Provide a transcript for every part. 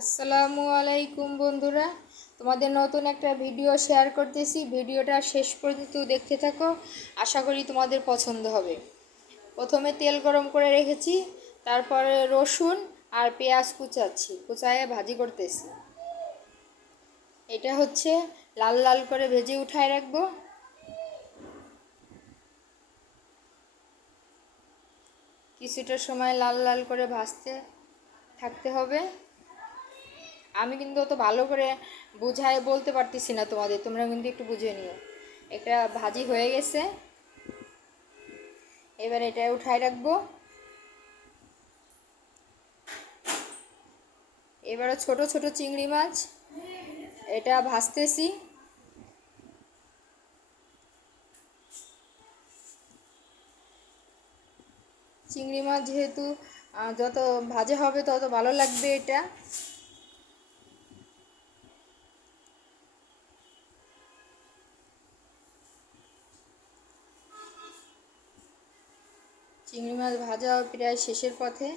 আসসালামু আলাইকুম বন্ধুরা, তোমাদের নতুন একটা ভিডিও শেয়ার করতেছি। ভিডিওটা শেষ পর্যন্ত দেখতে থাকো, আশা করি তোমাদের পছন্দ হবে। প্রথমে তেল গরম করে রেখেছি, তারপরে রসুন আর পেঁয়াজ কুচায়ে ভাজি করতেছি। এটা হচ্ছে লাল লাল করে ভেজে উঠায় রাখবো। কিছুটা সময় লাল লাল করে ভাজতে থাকতে হবে। আমি কিন্তু অত ভালো করে বুঝায় বলতে পারতেছি না তোমাদের, তোমরা কিন্তু একটু বুঝে নিও। এটা ভাজি হয়ে গেছে, এবার এটা উঠায় রাখবো। এবারে ছোট ছোট চিংড়ি মাছ এটা ভাজতেছি। চিংড়ি মাছ যেহেতু যত ভাজা হবে তত ভালো লাগবে। এটা চিংড়ি মাছ ভাজা প্রায় শেষের পথে।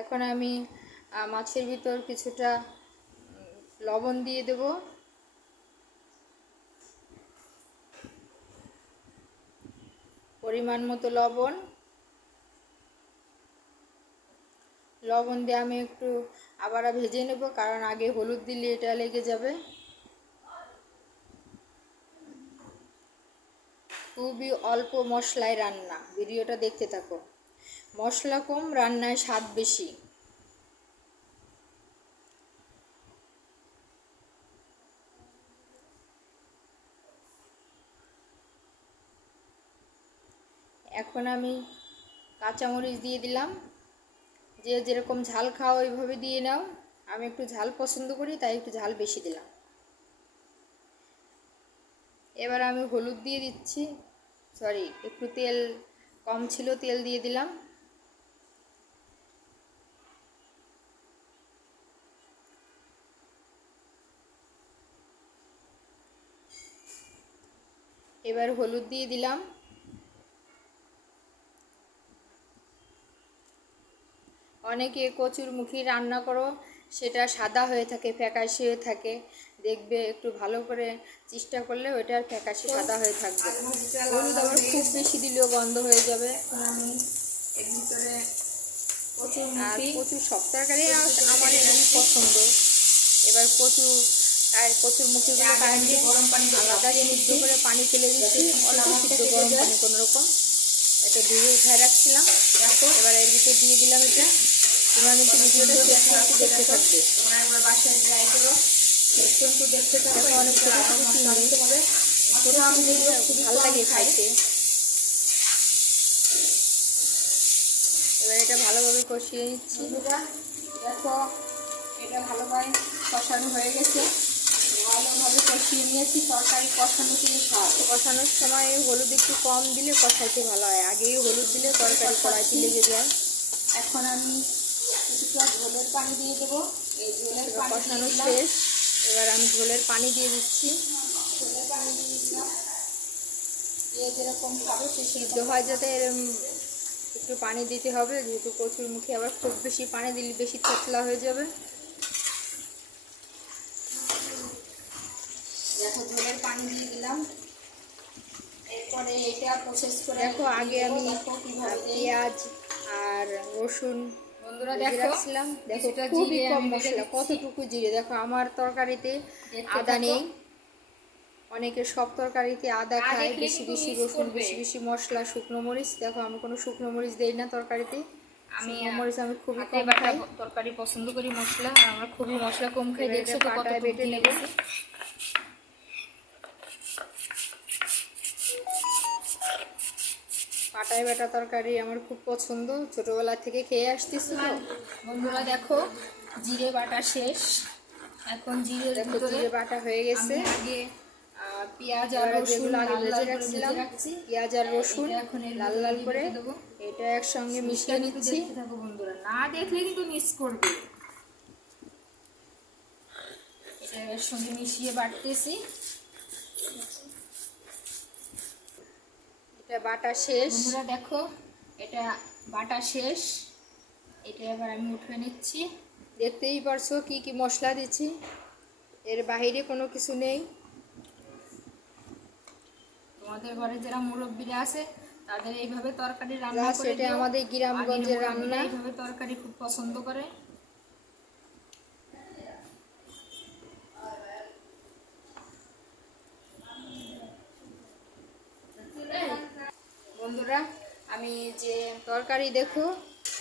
এখন আমি মাছের ভিতর কিছুটা লবণ দিয়ে দেব। পরিমাণ মতো লবণ দিয়ে আমি একটু আবার ভেজে নেব, কারণ আগে হলুদ দিলে এটা লেগে যাবে। খুবই অল্প মশলায় রান্না, ভিডিওটা দেখতে থাকো। মশলা কম, রান্নায় স্বাদ বেশি। এখন আমি কাঁচামরিচ দিয়ে দিলাম। যে যেরকম ঝাল খাও ওইভাবে দিয়ে নাও। আমি একটু ঝাল পছন্দ করি, তাই একটু ঝাল বেশি দিলাম। এবার আমি হলুদ দিয়ে দিচ্ছি, একটু তেল কম ছিল, তেল দিয়ে দিলাম। এবার হলুদ দিয়ে দিলাম। অনেকে কচুরমুখী রান্না করো, সেটা সাদা হয়ে থাকে, ফ্যাকাশে হয়ে থাকে। দেখবে একটু ভালো করে চেষ্টা করলে ওইটার ফ্যাকাশে সাদা হয়ে থাকবে। হলুদ আবার খুব বেশি দিলেও গন্ধ হয়ে যাবে। আমি এর ভিতরে আর কচুর সব তরকারি আমার খুবই পছন্দ। এবার কচুর মুখিগুলো কারেন্টে আলাদা সিদ্ধ করে পানি ফেলে দিচ্ছি, অল্প সিদ্ধ গরম পানি কোনোরকম। এটা ধুয়ে উঠায় রাখছিলাম। দেখো এবার এর ভিতরে দিয়ে দিলাম এটা। তোমরা কিন্তু ভিডিওটা শেষ পর্যন্ত দেখতে থাকবে। তোমরা একবার বাসায় ট্রাই করো, শেষ পর্যন্ত দেখতে থাকো। অনেক ছোটো ছোটো চিংড়ি, ছোটো চিংড়িগুলো খুব ভালো লাগে খাইতে। এবার এটা ভালোভাবে কষিয়ে নিচ্ছি। দেখো এটা ভালোভাবে কষানো হয়ে গেছে, ভালোভাবে কষিয়ে নিয়েছি। তরকারি কষানোর সময় হলুদ একটু কম দিলে কষাইতে ভালো হয়। আগেই হলুদ দিলে তরকারি কড়াইতে লেগে যায়। এখন আমি কিছুটা ঝোলের পানি দিয়ে দেবো। এই ঝোলের কষানো শেষ, এবার আমি ঝোলের পানি দিয়ে দিচ্ছি। ঝোলের পানি দিয়ে দিলাম, যে যেরকম খাবে সে সিদ্ধ হয় যাতে একটু পানি দিতে হবে, যেহেতু কচুর মুখে আবার খুব বেশি পানি দিলে বেশি পাতলা হয়ে যাবে। দেখো ঝোলের পানি দিয়ে দিলাম। এরপরে এটা প্রসেস করে দেখো, আগে আমি পেঁয়াজ আর রসুন বন্ধুরা রাখছিলাম। দেখো খুবই কম মশলা, কতটুকু জিরে। দেখো আমার তরকারিতে আদা নেই, অনেকে সব তরকারিতে আদা খায়, বেশি বেশি রসুন, বেশি বেশি মশলা, শুকনো মরিচ। দেখো আমি কোনো শুকনো মরিচ দেই না তরকারিতে। আমি মরিচ আমি খুবই কম খাই, তরকারি পছন্দ করি মশলা, আর আমরা খুবই মশলা কম খাই। দেখছো তো কত বেটে নেব। পাটায় বাটা তরকারি আমার খুব পছন্দ, ছোটোবেলা থেকে খেয়ে আসতেছি। তো বন্ধুরা দেখো জিরে বাটা শেষ। এখন জিরে বাটা হয়ে গেছে। আগে পেঁয়াজ আর রসুন আগে ভেজে রাখছিলাম, পেঁয়াজ আর রসুন এখন লাল লাল করে দেবো। এটা একসঙ্গে মিশিয়ে নিচ্ছি। থাকো বন্ধুরা, না দেখলে কিন্তু মিস করবে। এটা এর সঙ্গে মিশিয়ে বাটতেছি। এটা বাটা শেষ বন্ধুরা, দেখো এটা বাটা শেষ। এটা এবার আমি উঠে নিচ্ছি। দেখতেই পারছো কি কি মশলা দিচ্ছি, এর বাইরে কোনো কিছু নেই। তোমাদের ঘরে যারা মুরব্বীরা আছে তাদের এইভাবে তরকারি রান্না করে দিও। আমাদের গ্রামগঞ্জের রান্না, এইভাবে তরকারি খুব পছন্দ করে। বন্ধুরা, আমি যে তরকারি দেখো,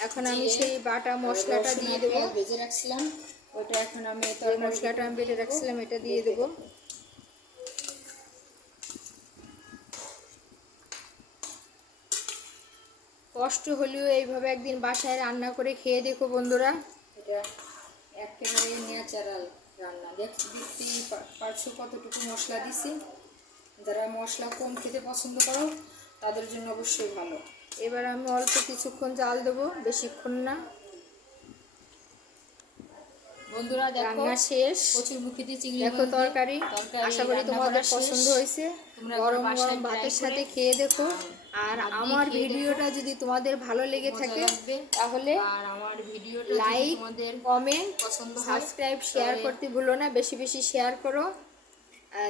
এখন আমি সেই বাটা মশলাটা দিয়ে দেবো। ভেজে রাখছিলাম ওটা, এখন আমি মশলাটা আমি বেটে রাখছিলাম এটা দিয়ে দেবো। কষ্ট হলেও এইভাবে একদিন বাসায় রান্না করে খেয়ে দেখো বন্ধুরা, এটা একেবারে ন্যাচারাল রান্না। দেখতেই পারছো কতটুকু মশলা দিছি। যারা মশলা কম খেতে পছন্দ করো তাদের জন্য অবশ্যই ভালো। এবার আমি অল্প কিছুক্ষণ জাল দেবো, বেশিক্ষণ না। বন্ধুরা দেখো রান্না শেষ, কচুরমুখী দিয়ে চিংড়ি দেখো তরকারি। আশা করি তোমাদের পছন্দ হয়েছে। গরম গরম ভাতের সাথে খেয়ে দেখো। আর আমার ভিডিওটা যদি তোমাদের ভালো লেগে থাকে তাহলে লাইক, কমেন্ট, সাবস্ক্রাইব, শেয়ার করতে ভুলো না। বেশি বেশি শেয়ার করো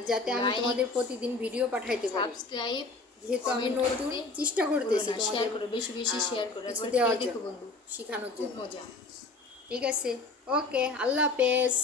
যাতে আমি তোমাদের প্রতিদিন ভিডিও পাঠাইতে পারি। সাবস্ক্রাইব, যেহেতু আমি নতুন চেষ্টা করতেছি, শেয়ার করো, বেশি বেশি শেয়ার করো, দেওয়ার জন্য, বন্ধু শেখানোর জন্য। মজা। ঠিক আছে, ওকে, আল্লাহ হাফেজ।